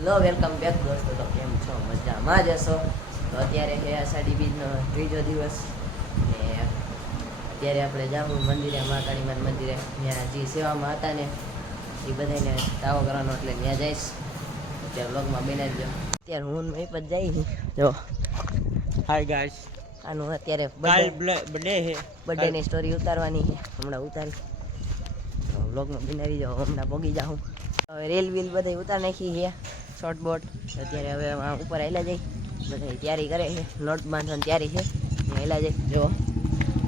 Hello welcome back દોસ્તો. તો કેમ છો? મજામાં જ હશો. તો અત્યારે છે અષાઢી બીજનો ત્રીજો દિવસ ને અત્યારે આપણે જાવું મંદિરે, મહાકાળીમાન મંદિરે. ત્યાં જે સેવામાં હતા ને એ બધાને તાવો કરવાનો, એટલે ત્યાં જઈશ. અત્યારે વ્લોગમાં બનાવી દો. અત્યારે હું મેં પણ જઈ જો. હાય ગાઈસ, આનું અત્યારે બર્થડે છે. બર્થડેની સ્ટોરી ઉતારવાની છે, હમણાં ઉતારી વ્લોગમાં બનાવી જાઓ. હમણાં પોગી જાઉં. હવે રેલ વ્હીલ બધી ઉતાર નાખી છે, શોર્ટ બોટ. અત્યારે હવે ઉપર હેલા જઈ બધા તૈયારી કરે છે, નોટ બાંધવાની તૈયારી છે. હેલા જઈ જો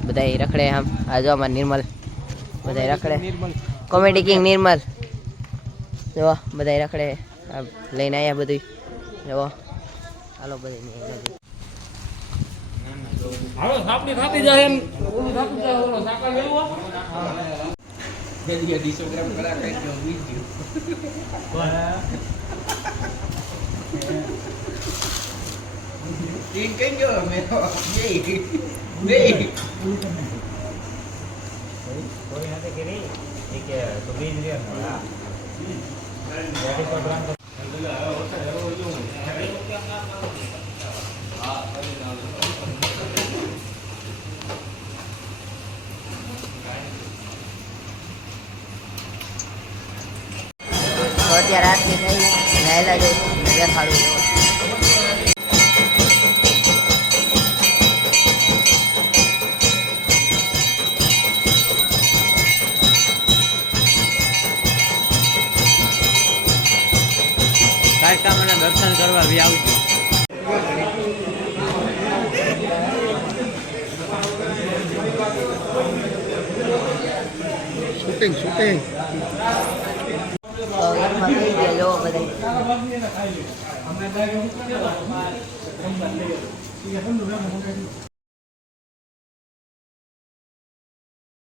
બધા રખડે. આમ આ જો અમારે નિર્મલ બધા રખડે. કોમેડી કિંગ નિર્મલ જો બધા રખડે. લઈને આવ્યા બધું જો. હાલો બધું હાલો સાપડી થાતી જાય એમ ઓલું થાતું જાય ઓલો સાકર લેવો જલ્દી 200 ગ્રામ કરા કઈ દો વિડિયો તીન કઈ ગયો મે કોઈ હાથે કરી એક તો બીજ રે મોળા ગાડી કોડવાન અત્યારે આરતી થઈ નાયલા જઈ દેખાડું. કાયકામાના દર્શન કરવા બી આવજો. શૂટિંગ શૂટિંગ તો એમાં થઈ ગયા જો બધા.